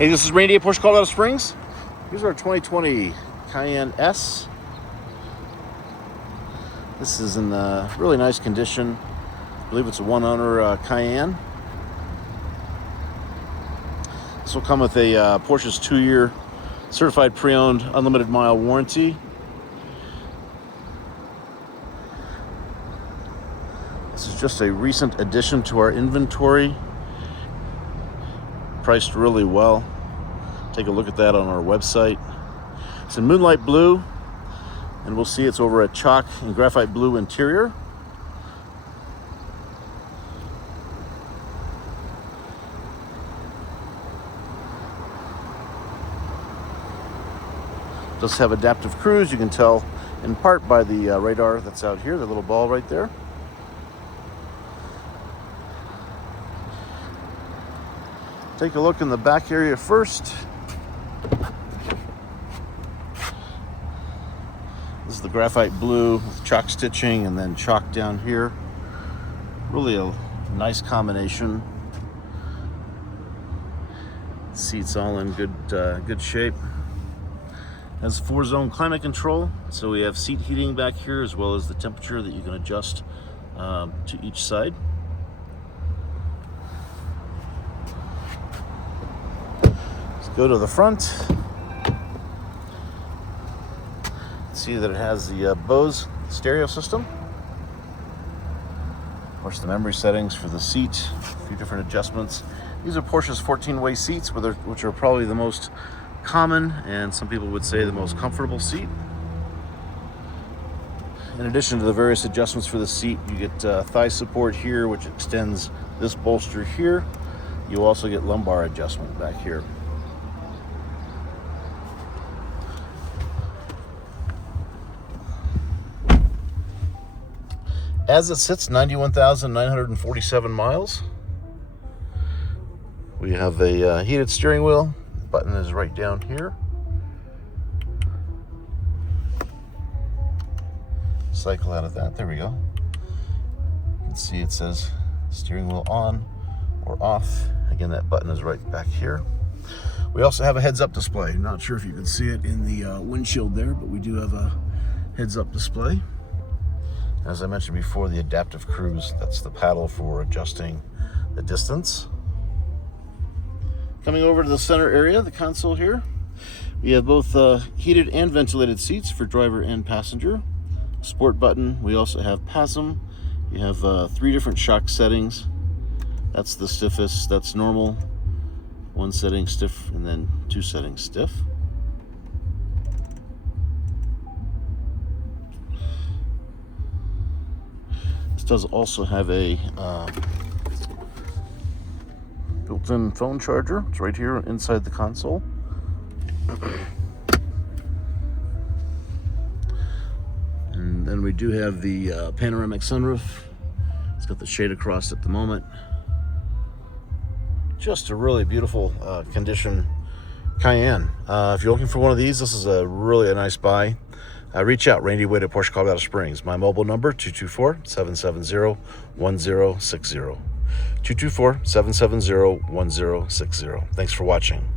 Hey, this is Randy at Porsche Colorado Springs. Here's our 2020 Cayenne S. This is in really nice condition. I believe it's a one-owner Cayenne. This will come with a Porsche's 2-year certified pre-owned unlimited mile warranty. This is just a recent addition to our inventory. Priced really well. Take a look at that on our website. It's in Moonlight Blue, and we'll see it's over a chalk and graphite blue interior. Does have adaptive cruise. You can tell in part by the radar that's out here, the little ball right there. Take a look in the back area first. This is the graphite blue with chalk stitching and then chalk down here. Really a nice combination. Seats all in good shape. Has 4-zone climate control, so we have seat heating back here as well as the temperature that you can adjust to each side. Go to the front. See that it has the BOSE stereo system. Of course, the memory settings for the seat, a few different adjustments. These are Porsche's 14-way seats, which are probably the most common and some people would say the most comfortable seat. In addition to the various adjustments for the seat, you get thigh support here, which extends this bolster here. You also get lumbar adjustment back here. As it sits, 91,947 miles. We have a heated steering wheel. The button is right down here. Cycle out of that. There we go. You can see it says steering wheel on or off. Again, that button is right back here. We also have a heads-up display. Not sure if you can see it in the windshield there, but we do have a heads-up display. As I mentioned before, the adaptive cruise, that's the paddle for adjusting the distance. Coming over to the center area, the console here, we have both heated and ventilated seats for driver and passenger. Sport button, we also have PASM. You have 3 different shock settings. That's the stiffest, that's normal. 1 setting stiff, and then 2 settings stiff. Does also have a built-in phone charger. It's right here inside the console. And then we do have the panoramic sunroof. It's got the shade across at the moment. Just a really beautiful condition Cayenne. If you're looking for one of these, this is really a nice buy. Reach out, Randy Witt at Porsche Colorado Springs. My mobile number, 224-770-1060. 224-770-1060. Thanks for watching.